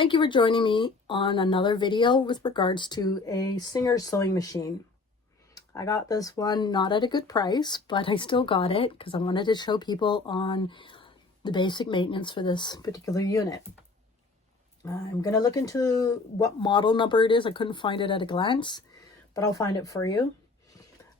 Thank you for joining me on another video with regards to a Singer sewing machine. I got this one not at a good price, but I still got it because I wanted to show people on the basic maintenance for this particular unit. I'm going to look into what model number it is. I couldn't find it at a glance, but I'll find it for you.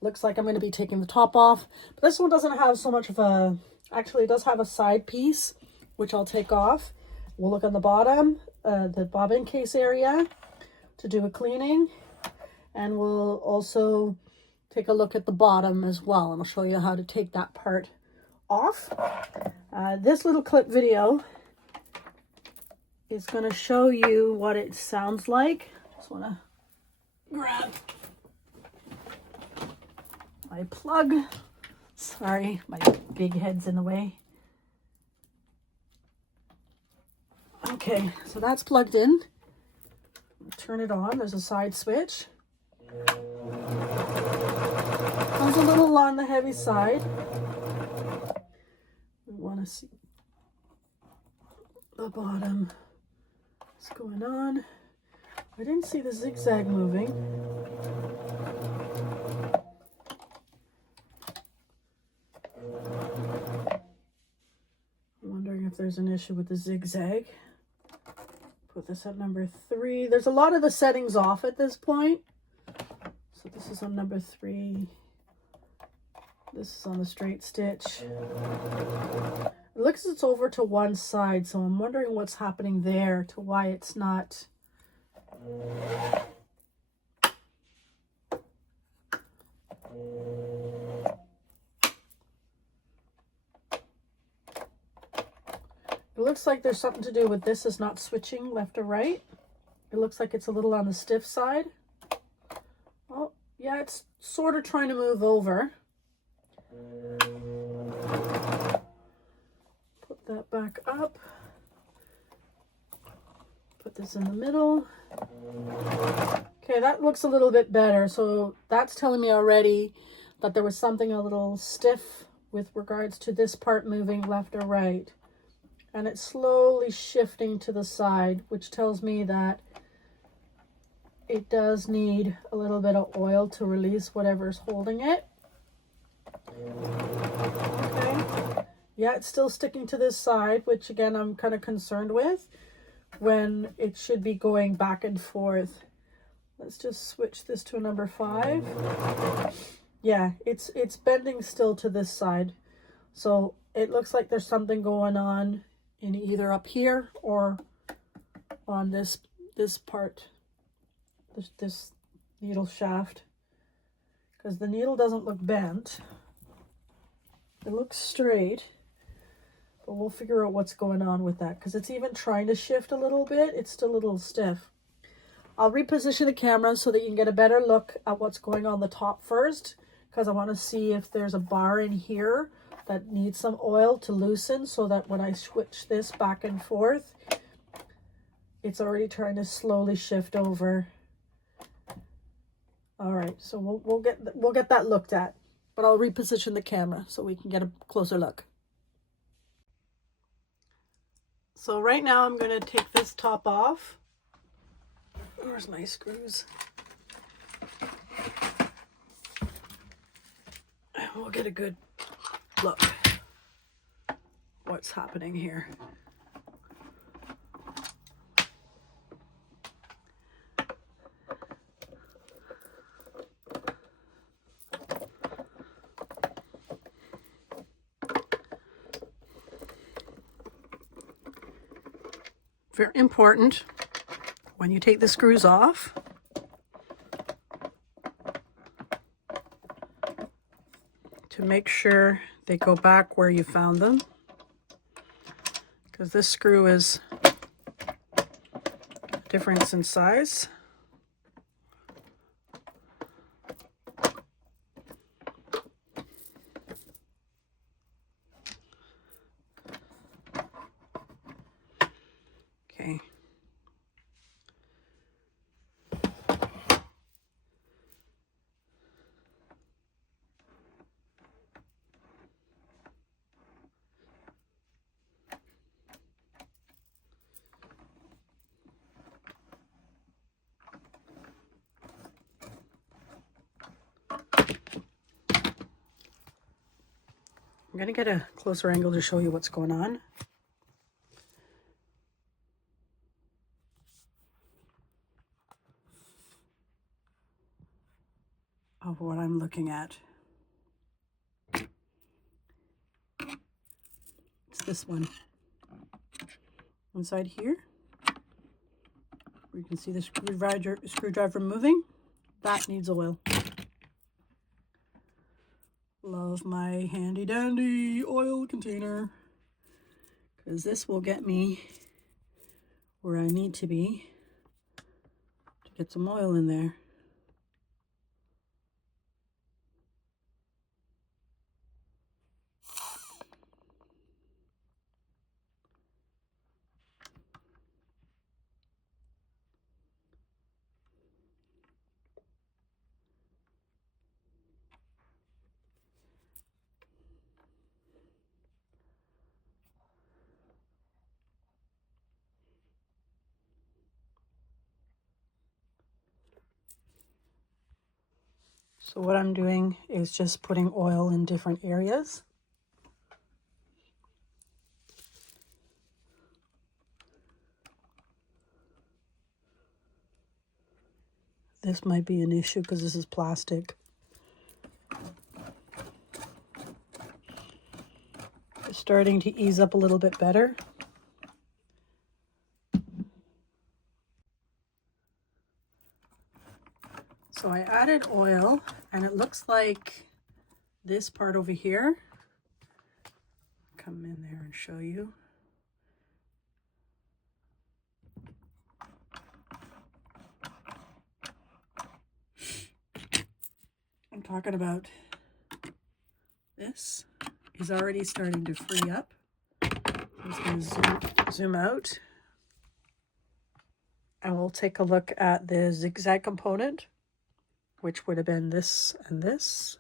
Looks like I'm going to be taking the top off, but this one doesn't have so much of a, actually it does have a side piece, which I'll take off. We'll look on the bottom, the bobbin case area to do a cleaning, and we'll also take a look at the bottom as well, and I'll show you how to take that part off. This little clip video is going to show you what it sounds like. Just want to grab my plug. Sorry, my big head's in the way. Okay, so that's plugged in. Turn it on. There's a side switch. Comes a little on the heavy side. We want to see the bottom. What's going on? I didn't see the zigzag moving. I'm wondering if there's an issue with the zigzag. Put this at number 3. There's a lot of the settings off at this point. So this is on number 3. This is on the straight stitch. It looks as it's over to one side, so I'm wondering what's happening there to why it's not. It looks like there's something to do with this is not switching left or right. It looks like it's a little on the stiff side. Oh, yeah, it's sort of trying to move over. Put that back up. Put this in the middle. Okay, that looks a little bit better. So that's telling me already that there was something a little stiff with regards to this part moving left or right. And it's slowly shifting to the side, which tells me that it does need a little bit of oil to release whatever's holding it. Okay. Yeah, it's still sticking to this side, which again, I'm kind of concerned with when it should be going back and forth. Let's just switch this to a number 5. Yeah, it's bending still to this side. So it looks like there's something going on in either up here or on this part, this needle shaft, because the needle doesn't look bent. It looks straight, but we'll figure out what's going on with that, because it's even trying to shift a little bit. It's still a little stiff. I'll reposition the camera so that you can get a better look at what's going on the top first, because I want to see if there's a bar in here that needs some oil to loosen, so that when I switch this back and forth, it's already trying to slowly shift over. All right, so we'll get that looked at, but I'll reposition the camera so we can get a closer look. So right now I'm going to take this top off. Where's my screws? And we'll get a good look what's happening here. Very important when you take the screws off, to make sure they go back where you found them, because this screw is different in size. Okay. going to get a closer angle to show you what's going on. Of what I'm looking at. It's this one. Inside here, where you can see the screwdriver moving, that needs oil. Love my handy dandy oil container, because this will get me where I need to be to get some oil in there. So what I'm doing is just putting oil in different areas. This might be an issue because this is plastic. It's starting to ease up a little bit better. So I added oil, and it looks like this part over here. Come in there and show you. I'm talking about this is already starting to free up. I'm just going to zoom out, and we'll take a look at the zigzag component, which would have been this and this.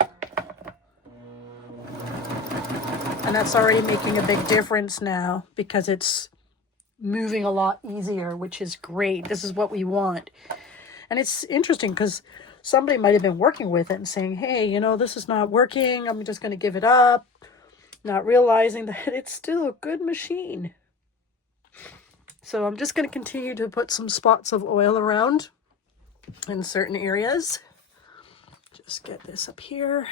And that's already making a big difference now because it's moving a lot easier, which is great. This is what we want. And it's interesting because somebody might have been working with it and saying, hey, you know, this is not working. I'm just going to give it up. Not realizing that it's still a good machine. So I'm just going to continue to put some spots of oil around in certain areas. Just get this up here.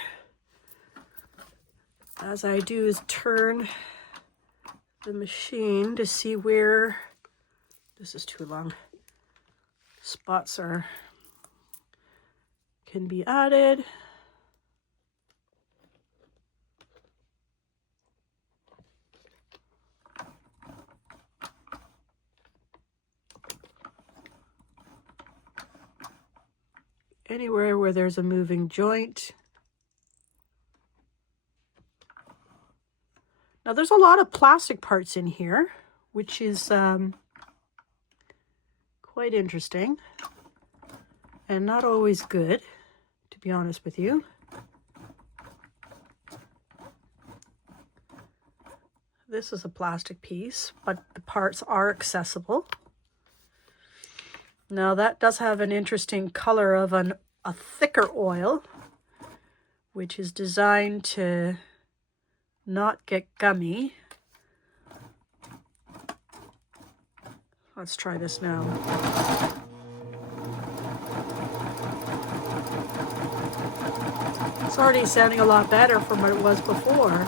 As I do is turn the machine to see where, this is too long, spots can be added. Anywhere where there's a moving joint. Now there's a lot of plastic parts in here, which is quite interesting and not always good, to be honest with you. This is a plastic piece, but the parts are accessible. Now that does have an interesting color of a thicker oil, which is designed to not get gummy. Let's try this now. It's already sounding a lot better from what it was before.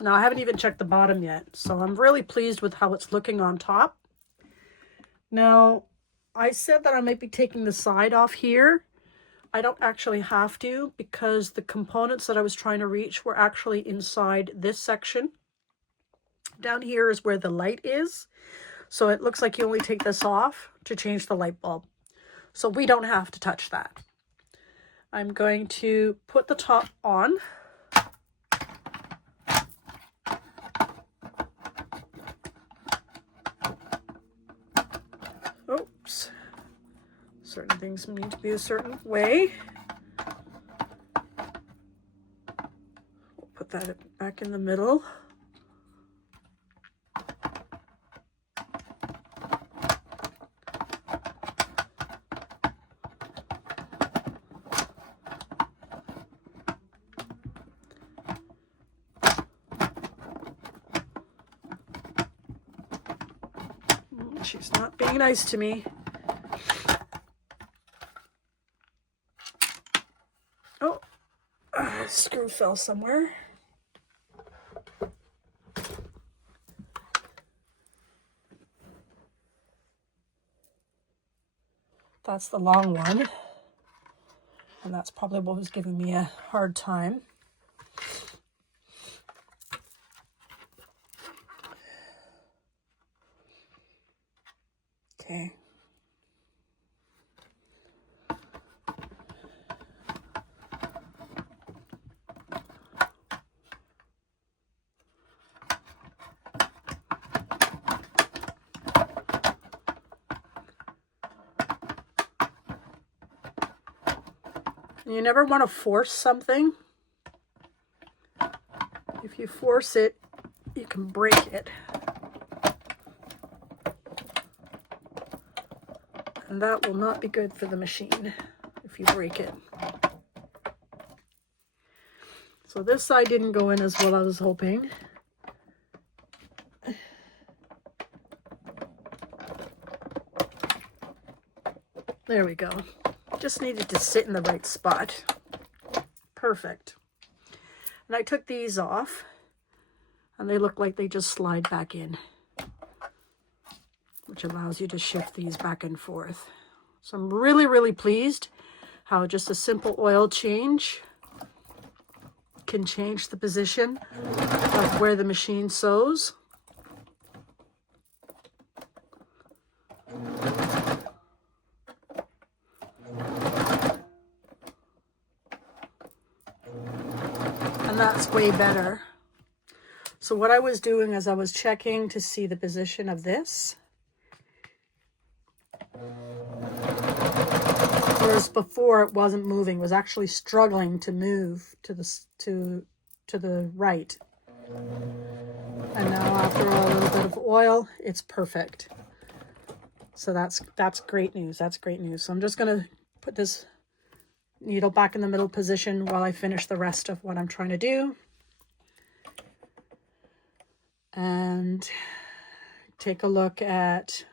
Now, I haven't even checked the bottom yet, so I'm really pleased with how it's looking on top. Now, I said that I might be taking the side off here. I don't actually have to because the components that I was trying to reach were actually inside this section. Down here is where the light is. So it looks like you only take this off to change the light bulb. So we don't have to touch that. I'm going to put the top on. Certain things need to be a certain way. We'll put that back in the middle. She's not being nice to me. Oh, screw fell somewhere. That's the long one. And that's probably what was giving me a hard time. Okay. You never want to force something. If you force it, you can break it. And that will not be good for the machine if you break it. So this side didn't go in as well as I was hoping. There we go. Just needed to sit in the right spot. Perfect. And I took these off and they look like they just slide back in, which allows you to shift these back and forth. So I'm really, really pleased how just a simple oil change can change the position of where the machine sews. And that's way better. So what I was doing is I was checking to see the position of this. Whereas before it wasn't moving, it was actually struggling to move to the right. And now after a little bit of oil, it's perfect. So that's great news. That's great news. So I'm just going to put this needle back in the middle position while I finish the rest of what I'm trying to do. And take a look at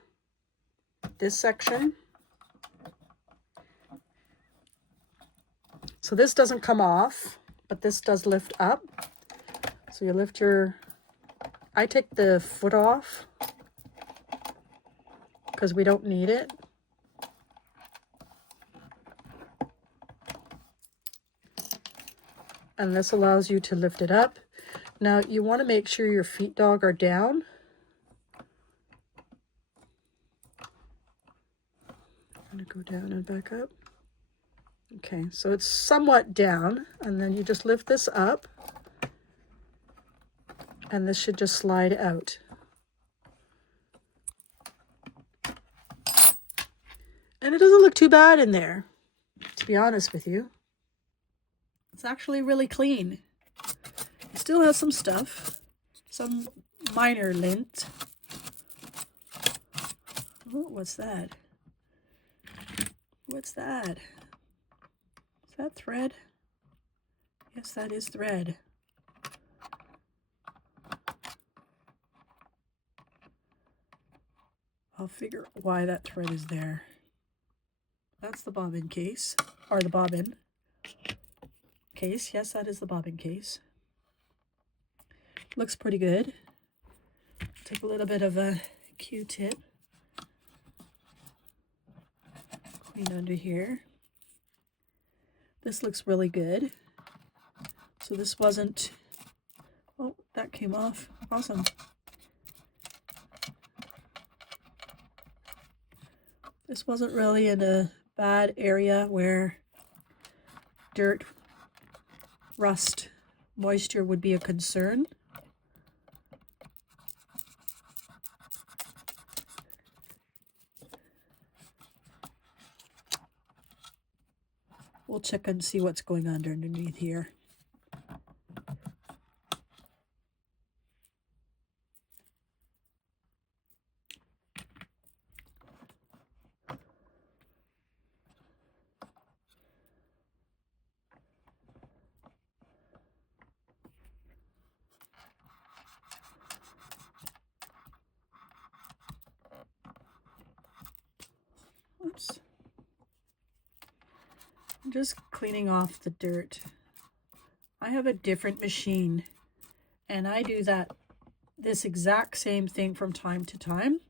this section. So this doesn't come off, but this does lift up. So you lift your, I take the foot off because we don't need it. And this allows you to lift it up. Now you want to make sure your feet dog are down. I'm going to go down and back up. Okay, so it's somewhat down, and then you just lift this up, and this should just slide out. And it doesn't look too bad in there, to be honest with you. It's actually really clean. It still has some stuff, some minor lint. Oh, what's that? What's that? Is that thread? Yes, that is thread. I'll figure out why that thread is there. That's the bobbin case, or the bobbin case. Yes, that is the bobbin case. Looks pretty good. Take a little bit of a Q-tip. Clean under here. This looks really good. So this wasn't, oh, that came off. Awesome. This wasn't really in a bad area where dirt, rust, moisture would be a concern. We'll check and see what's going on underneath here. Oops. I'm just cleaning off the dirt. I have a different machine and I do this exact same thing from time to time,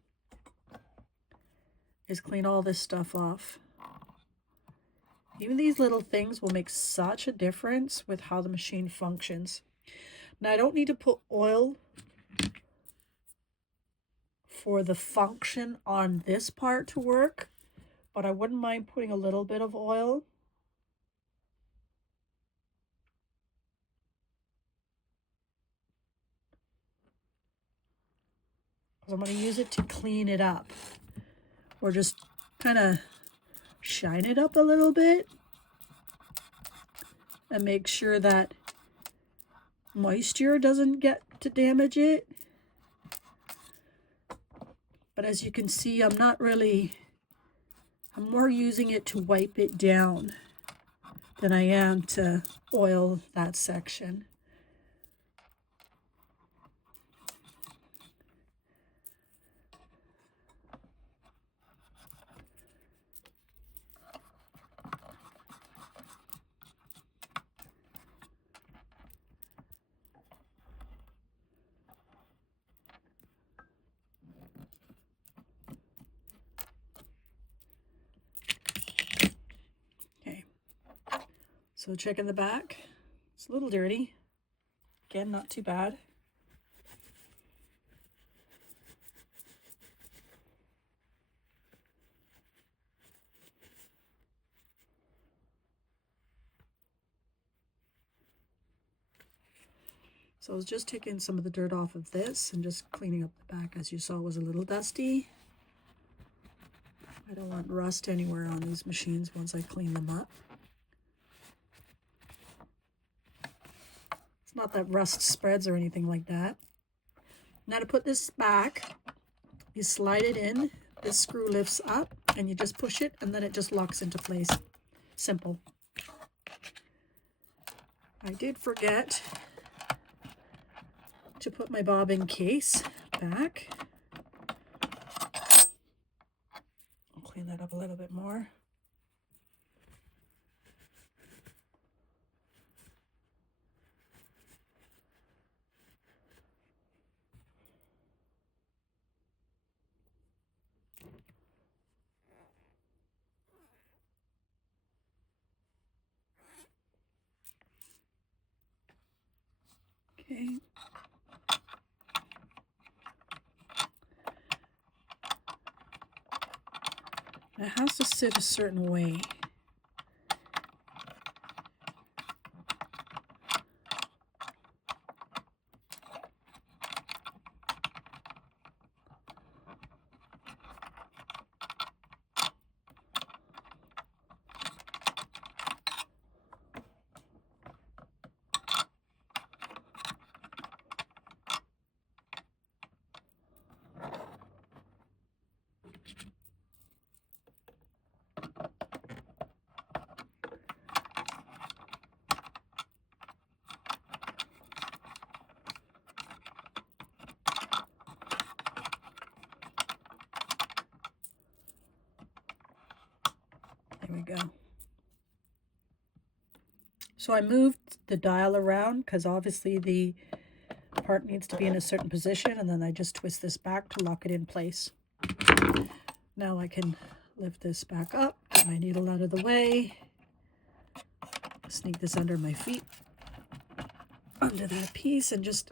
is clean all this stuff off. Even these little things will make such a difference with how the machine functions. Now I don't need to put oil for the function on this part to work, but I wouldn't mind putting a little bit of oil. I'm going to use it to clean it up, or just kind of shine it up a little bit and make sure that moisture doesn't get to damage it. But as you can see, I'm more using it to wipe it down than I am to oil that section. So checking the back, it's a little dirty. Again, not too bad. So I was just taking some of the dirt off of this and just cleaning up the back. As you saw, it was a little dusty. I don't want rust anywhere on these machines once I clean them up. It's not that rust spreads or anything like that. Now to put this back, you slide it in, this screw lifts up, and you just push it, and then it just locks into place. Simple. I did forget to put my bobbin case back. I'll clean that up a little bit more. Okay. It has to sit a certain way. There we go. So I moved the dial around because obviously the part needs to be in a certain position, and then I just twist this back to lock it in place. Now I can lift this back up, get my needle out of the way, sneak this under my feet, under that piece, and just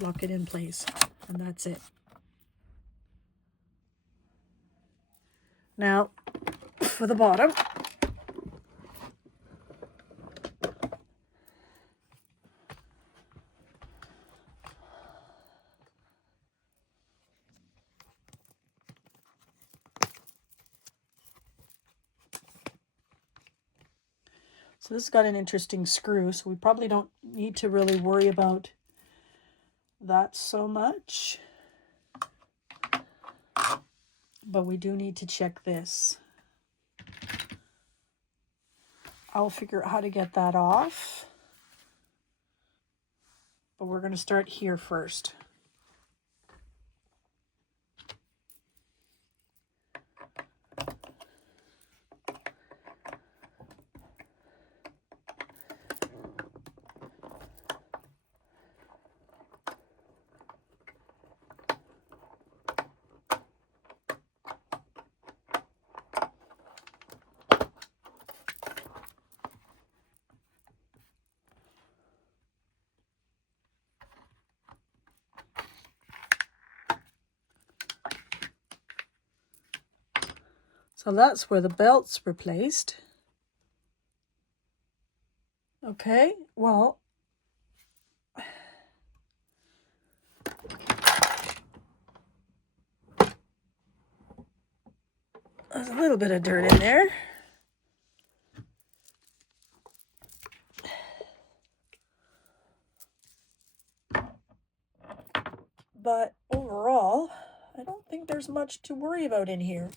lock it in place, and that's it. Now for the bottom, So this has got an interesting screw, so we probably don't need to really worry about that so much. But we do need to check this. I'll figure out how to get that off. But we're going to start here first. So that's where the belts were placed. Okay, well, there's a little bit of dirt in there. But overall, I don't think there's much to worry about in here.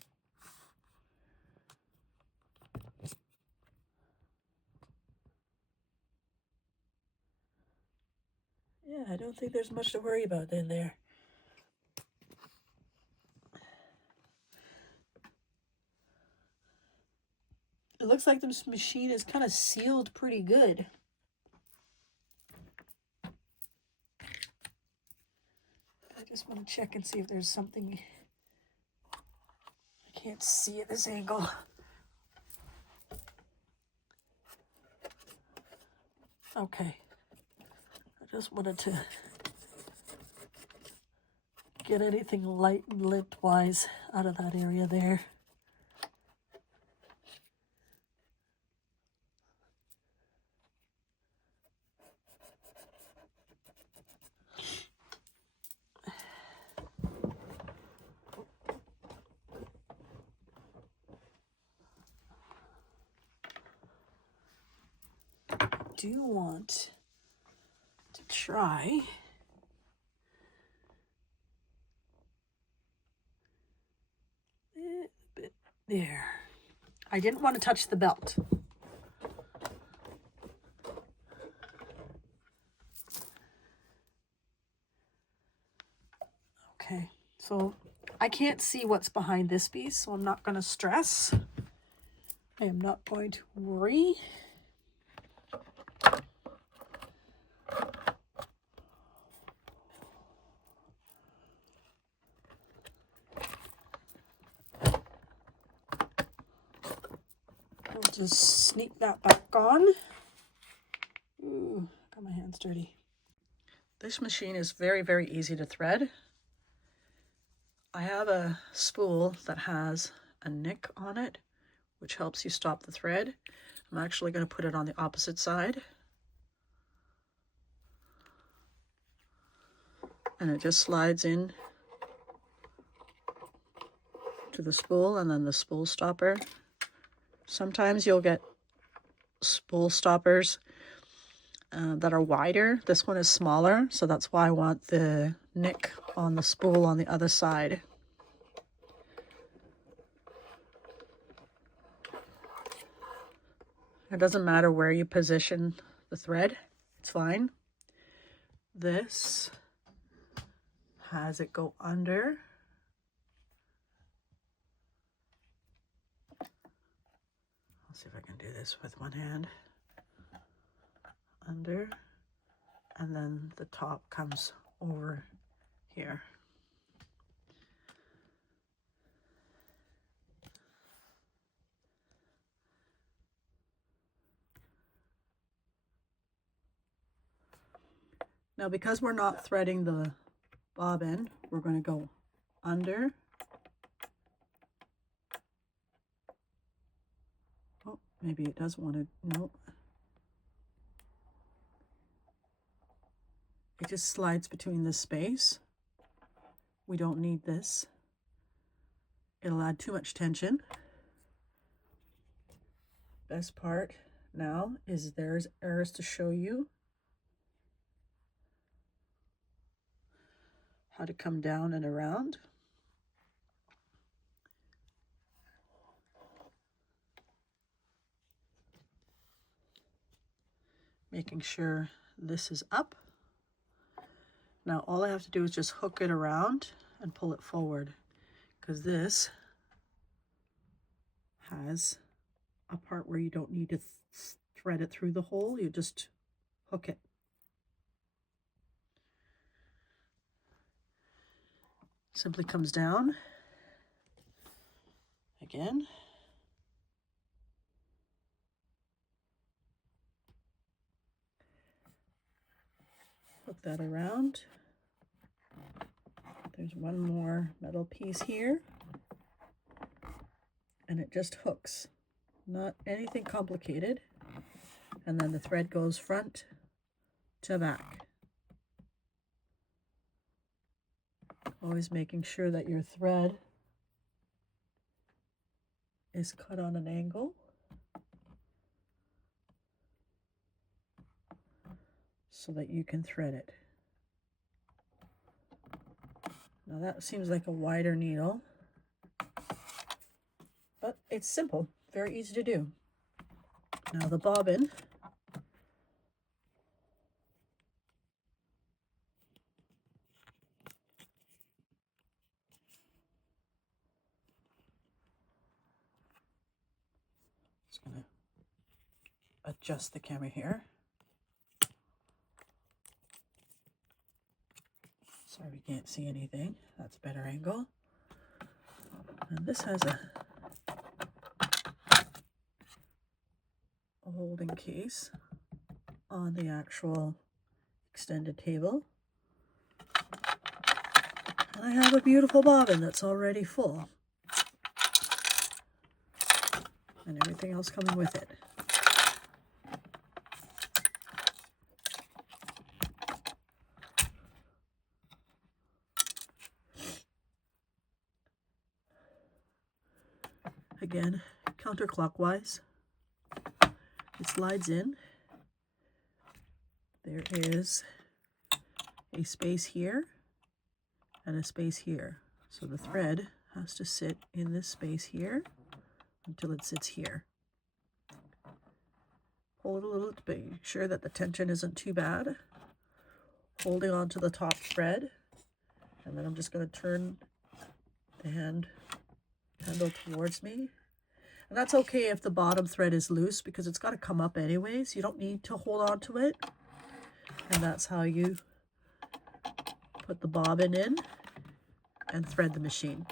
Yeah, I don't think there's much to worry about in there. It looks like this machine is kind of sealed pretty good. I just want to check and see if there's something. I can't see at this angle. Okay. I just wanted to get anything light and lint-wise out of that area there. Do want to try a bit there. I didn't want to touch the belt. Okay, so I can't see what's behind this piece, so I'm not going to stress. I am not going to worry. I'll just sneak that back on. Ooh, got my hands dirty. This machine is very, very easy to thread. I have a spool that has a nick on it, which helps you stop the thread. I'm actually going to put it on the opposite side. And it just slides in to the spool and then the spool stopper. Sometimes you'll get spool stoppers that are wider. This one is smaller, so that's why I want the nick on the spool on the other side. It doesn't matter where you position the thread, it's fine. This has it go under. I'll see if I can do this with one hand. Under, and then the top comes over here. Now, because we're not threading the bobbin, we're going to go under. Oh, maybe it does want to, nope. It just slides between this space. We don't need this. It'll add too much tension. Best part, now is there's errors to show you how to come down and around. Making sure this is up. Now all I have to do is just hook it around and pull it forward, because this has a part where you don't need to thread it through the hole, you just hook it. Simply comes down again. Hook that around. There's one more metal piece here, and it just hooks. Not anything complicated. And then the thread goes front to back. Always making sure that your thread is cut on an angle. So that you can thread it. Now that seems like a wider needle, but it's simple, very easy to do. Now the bobbin, just gonna adjust the camera here. Sorry we can't see anything. That's a better angle. And this has a holding case on the actual extended table. And I have a beautiful bobbin that's already full. And everything else coming with it. Again, counterclockwise. It slides in. There is a space here and a space here. So the thread has to sit in this space here until it sits here. Hold a little to be sure that the tension isn't too bad. Holding on to the top thread, and then I'm just going to turn the handle towards me. And that's okay if the bottom thread is loose, because it's got to come up anyways. You don't need to hold on to it. And that's how you put the bobbin in and thread the machine.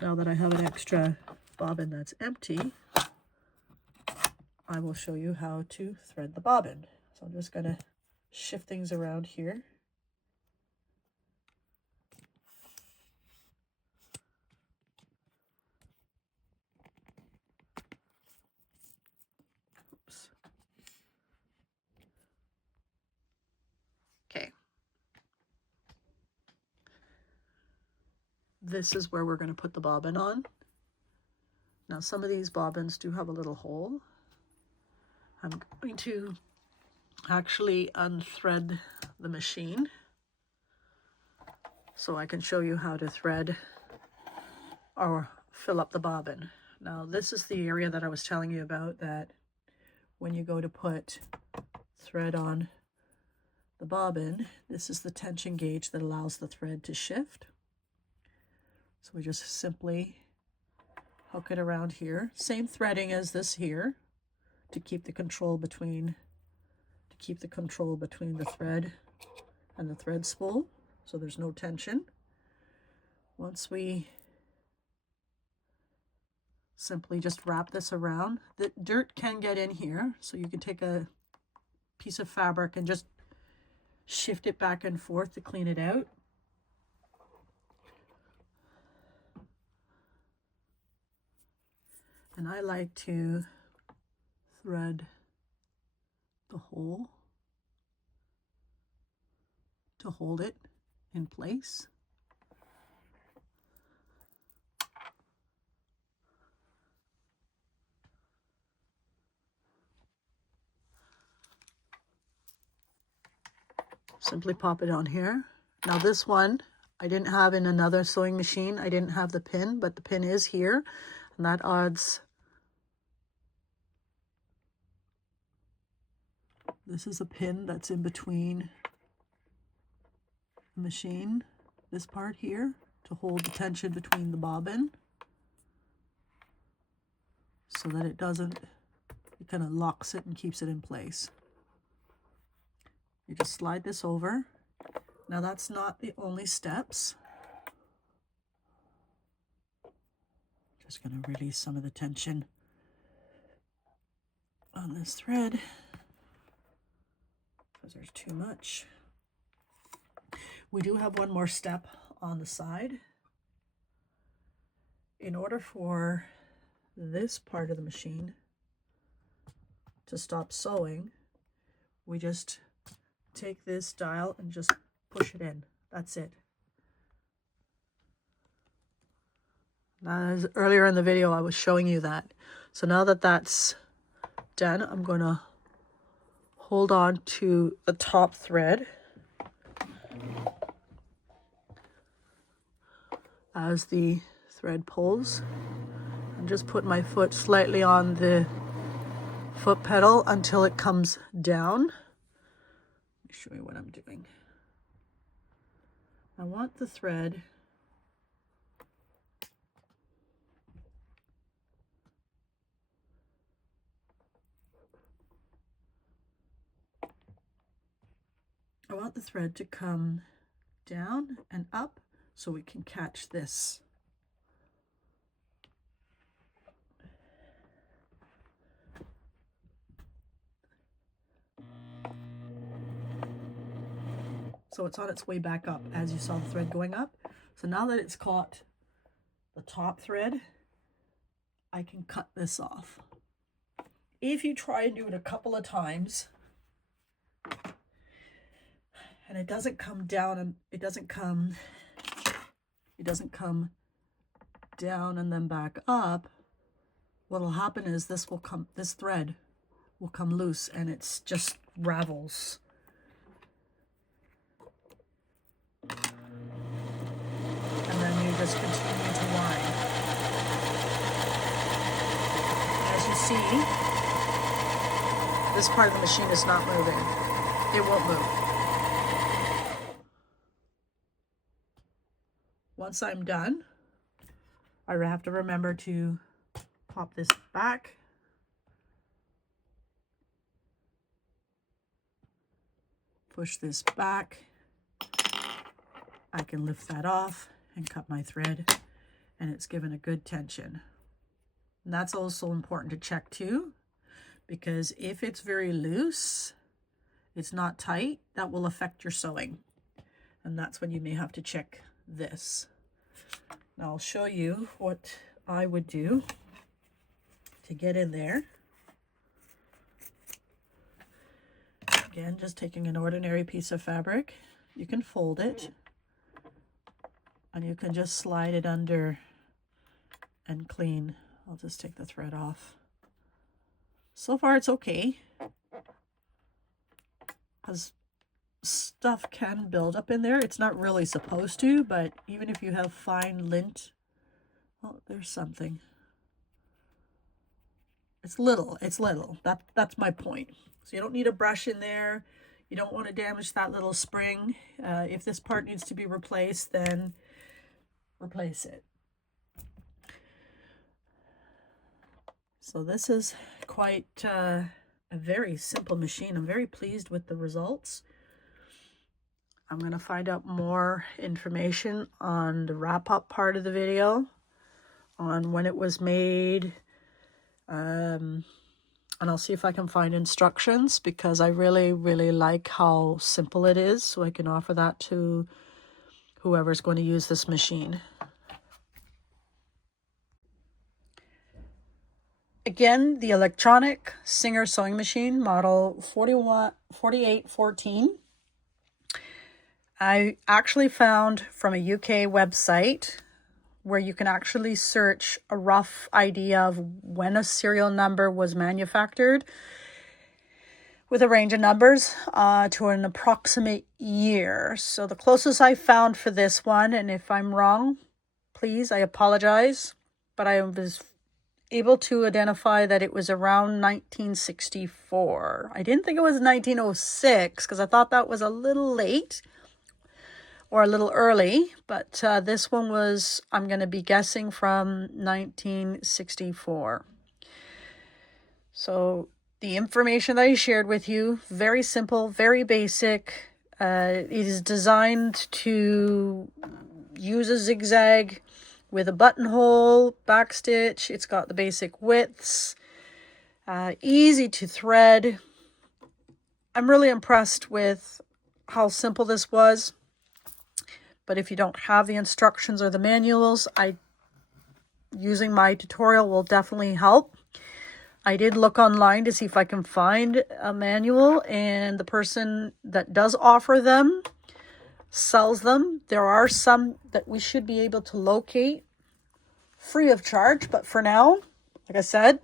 Now that I have an extra bobbin that's empty, I will show you how to thread the bobbin. So I'm just going to shift things around here. Oops. Okay. This is where we're going to put the bobbin on. Now some of these bobbins do have a little hole. I'm going to actually unthread the machine so I can show you how to thread or fill up the bobbin. Now this is the area that I was telling you about, that when you go to put thread on the bobbin, this is the tension gauge that allows the thread to shift. So we just simply hook it around here. Same threading as this here to keep the control between the thread and the thread spool, so there's no tension. Once we simply just wrap this around, the dirt can get in here, so you can take a piece of fabric and just shift it back and forth to clean it out. And I like to thread the hole to hold it in place. Simply pop it on here. Now this one, I didn't have in another sewing machine. I didn't have the pin, but the pin is here. And that adds, this is a pin that's in between the machine, this part here, to hold the tension between the bobbin so that it doesn't, it kind of locks it and keeps it in place. You just slide this over. Now that's not the only steps. Just going to release some of the tension on this thread because there's too much. We do have one more step on the side. In order for this part of the machine to stop sewing, we just take this dial and just push it in. That's it. As earlier in the video, I was showing you that. So now that that's done, I'm going to hold on to the top thread as the thread pulls, and just put my foot slightly on the foot pedal until it comes down. Let me show you what I'm doing. I want the thread to come down and up so we can catch this. So it's on its way back up as you saw the thread going up. So now that it's caught the top thread, I can cut this off. If you try and do it a couple of times and it doesn't come down and it doesn't come down and then back up, what'll happen is this thread will come loose and it's just ravels. And then you just continue to wind. As you see, this part of the machine is not moving. It won't move. Once I'm done, I have to remember to pop this back. Push this back. I can lift that off and cut my thread, and it's given a good tension. And that's also important to check too, because if it's very loose, it's not tight, that will affect your sewing. And that's when you may have to check this. Now I'll show you what I would do to get in there. Again, just taking an ordinary piece of fabric, you can fold it and you can just slide it under and clean. I'll just take the thread off. So far it's okay, because stuff can build up in there. It's not really supposed to, but even if you have fine lint, oh, there's something. It's little. That's my point. So you don't need a brush in there. You don't want to damage that little spring. If this part needs to be replaced, then replace it. So this is quite a very simple machine. I'm very pleased with the results. I'm going to find out more information on the wrap-up part of the video, on when it was made, and I'll see if I can find instructions, because I really, really like how simple it is, so I can offer that to whoever's going to use this machine. Again, the electronic Singer sewing machine, model 4814. I actually found from a UK website where you can actually search a rough idea of when a serial number was manufactured, with a range of numbers to an approximate year. So the closest I found for this one, and if I'm wrong, please, I apologize, but I was able to identify that it was around 1964. I didn't think it was 1906 because I thought that was a little late or a little early, but this one was, I'm going to be guessing, from 1964. So the information that I shared with you, very simple, very basic. It is designed to use a zigzag with a buttonhole, backstitch. It's got the basic widths, easy to thread. I'm really impressed with how simple this was. But if you don't have the instructions or the manuals, using my tutorial will definitely help. I did look online to see if I can find a manual, and the person that does offer them sells them. There are some that we should be able to locate free of charge, but for now, like I said,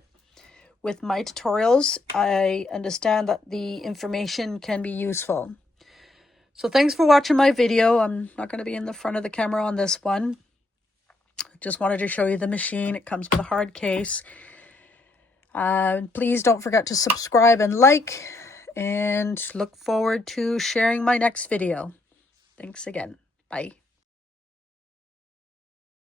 with my tutorials, I understand that the information can be useful. So thanks for watching my video. I'm not going to be in the front of the camera on this one. Just wanted to show you the machine. It comes with a hard case. Please don't forget to subscribe and like, and look forward to sharing my next video. Thanks again. Bye.